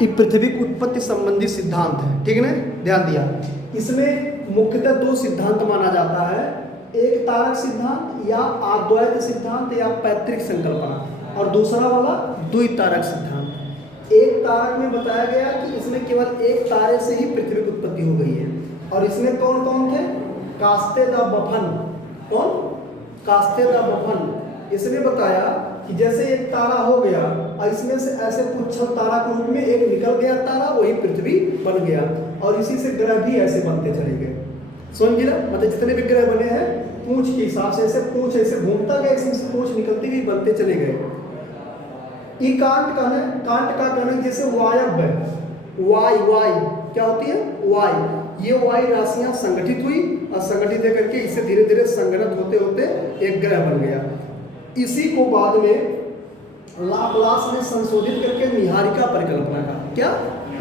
ये पृथ्वी की उत्पत्ति संबंधी सिद्धांत है, ठीक है ना, ध्यान दिया। इसमें मुख्यतः दो सिद्धांत माना जाता है, एक तारक सिद्धांत या अद्वैत सिद्धांत या पैतृक संकल्पना, और दूसरा वाला द्वितारक सिद्धांत। एक तारक में बताया गया कि इसमें केवल एक तारे से ही पृथ्वी की उत्पत्ति हो गई है, और इसमें कौन कौन थे, कास्ते द बफन, कौन, कास्ते द बफन। इसने बताया कि जैसे एक तारा हो गया और इसमें से ऐसे पुच्छल तारा के रूप में एक निकल गया तारा, वही पृथ्वी बन गया, और इसी से ग्रह भी ऐसे बनते चले गए। समझ गए ना, मतलब जितने भी ग्रह बने हैं पूंछ के हिसाब से, ऐसे पूंछ ऐसे घूमता गया, इसमें से पूंछ निकलती गई, बनते चले गए। ई कांट का कहना जैसे वायव्य है, वाई क्या होती है, वाई, ये वाई राशियां संगठित हुई और संगठित करके इससे धीरे धीरे संगठित होते होते एक ग्रह बन गया। इसी को बाद में लाप्लास ने संशोधित करके निहारिका परिकल्पना का, क्या,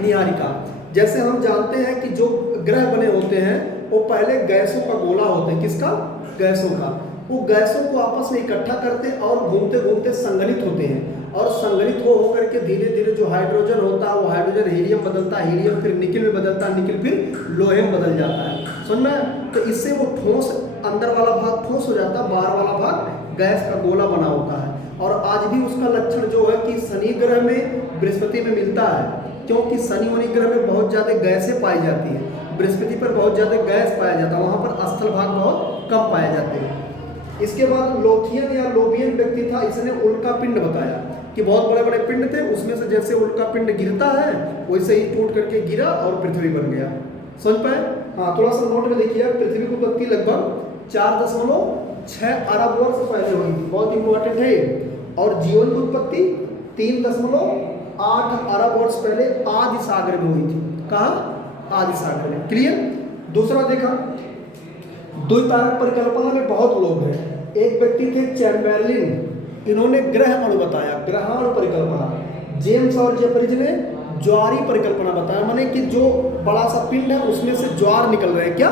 निहारिका। जैसे हम जानते हैं कि जो ग्रह बने होते हैं वो पहले गैसों का गोला होते हैं, किसका, गैसों का। वो गैसों को आपस में इकट्ठा करते और घूमते घूमते संगठित होते हैं, और संगठित हो करके धीरे धीरे जो हाइड्रोजन होता है वो हाइड्रोजन हीलियम बदलता है, हीलियम फिर निकिल में बदलता है, निकिल फिर लोहे में बदल जाता है, समझ में। तो इससे वो ठोस, अंदर वाला भाग ठोस हो जाता है, बाहर वाला भाग गैस का गोला बना होता है। और आज भी उसका लक्षण जो है कि शनि ग्रह में, बृहस्पति में मिलता है, क्योंकि शनि वनि ग्रह में बहुत ज़्यादा गैसें पाई जाती है, बृहस्पति पर बहुत ज़्यादा गैस पाया जाता है, वहाँ पर स्थल भाग बहुत कम पाए जाते हैं। इसके बाद लोथियन या लोबियन व्यक्ति था, इसने उल्का पिंड बताया कि बहुत बड़े बड़े पिंड थे, उसमें से जैसे उल्का पिंड गिरता है वैसे ही टूट करके गिरा और पृथ्वी बन गया। समझ पाए? हाँ, थोड़ा सा नोट में देखिए, पृथ्वी की उत्पत्ति लगभग 4.6 अरब वर्ष पहले हुई थी, बहुत इंपॉर्टेंट है। और जीवन की उत्पत्ति 3.8 अरब वर्ष पहले आदि सागर में हुई थी। कहाँ? आदि सागर में। क्लियर? दूसरा देखा, द्वितारक परिकल्पना में बहुत लोग हैं। एक व्यक्ति थे चैम्बरलिन, इन्होंने ग्रह अणु बताया, ग्रहाणु परिकल्पना। जेम्स और जेफरीज ने ज्वारी परिकल्पना बताया, माने कि जो बड़ा सा पिंड है उसमें से ज्वार निकल रहे हैं, क्या,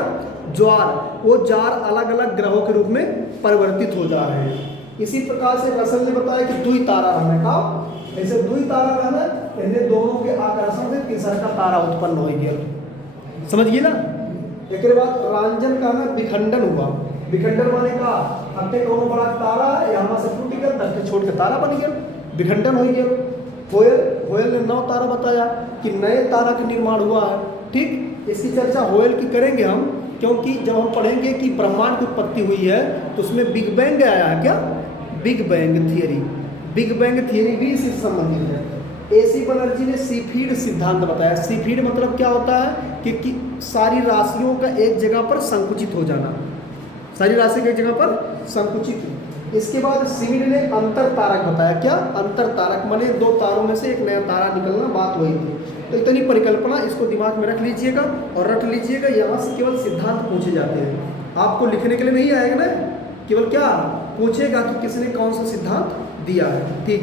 ज्वार, वो जार अलग अलग ग्रहों के रूप में परिवर्तित हो जा रहे हैं। इसी प्रकार से रसल ने बताया कि द्वितारा रहने का, ऐसे द्वितारा रहना, इन्हें दोनों के आकर्षण से तीसरा का तारा उत्पन्न हो गया। समझिए ना। एक बाद रांजन का ना विखंडन हुआ, विखंडन माने का हत्ते दोनों बड़ा तारा है, यहाँ से टूट गया, तब छोड़ के तारा बन गया, विखंडन हो गया। होयल ने 9 तारा बताया कि नए तारा का निर्माण हुआ है। ठीक, इसकी चर्चा होयल की करेंगे हम, क्योंकि जब हम पढ़ेंगे कि ब्रह्मांड की उत्पत्ति हुई है तो उसमें बिग बैंग आया है, क्या, big bang theory. Big bang theory भी इससे संबंधित है। एसी बनर्जी ने सीफीड सिद्धांत बताया। सीफीड मतलब क्या होता है कि सारी राशियों का एक जगह पर संकुचित हो जाना, सारी राशि की एक जगह पर संकुचित। इसके बाद सीड ने अंतर तारक बताया। क्या, अंतर तारक माने 2 तारों में से एक नया तारा निकलना, बात वही थी। तो इतनी परिकल्पना, इसको दिमाग में रख लीजिएगा और रट लीजिएगा। यहाँ से केवल सिद्धांत पूछे जाते हैं, आपको लिखने के लिए नहीं आएगा ना, केवल क्या पूछेगा कि किसने कौन सा सिद्धांत दिया है। ठीक।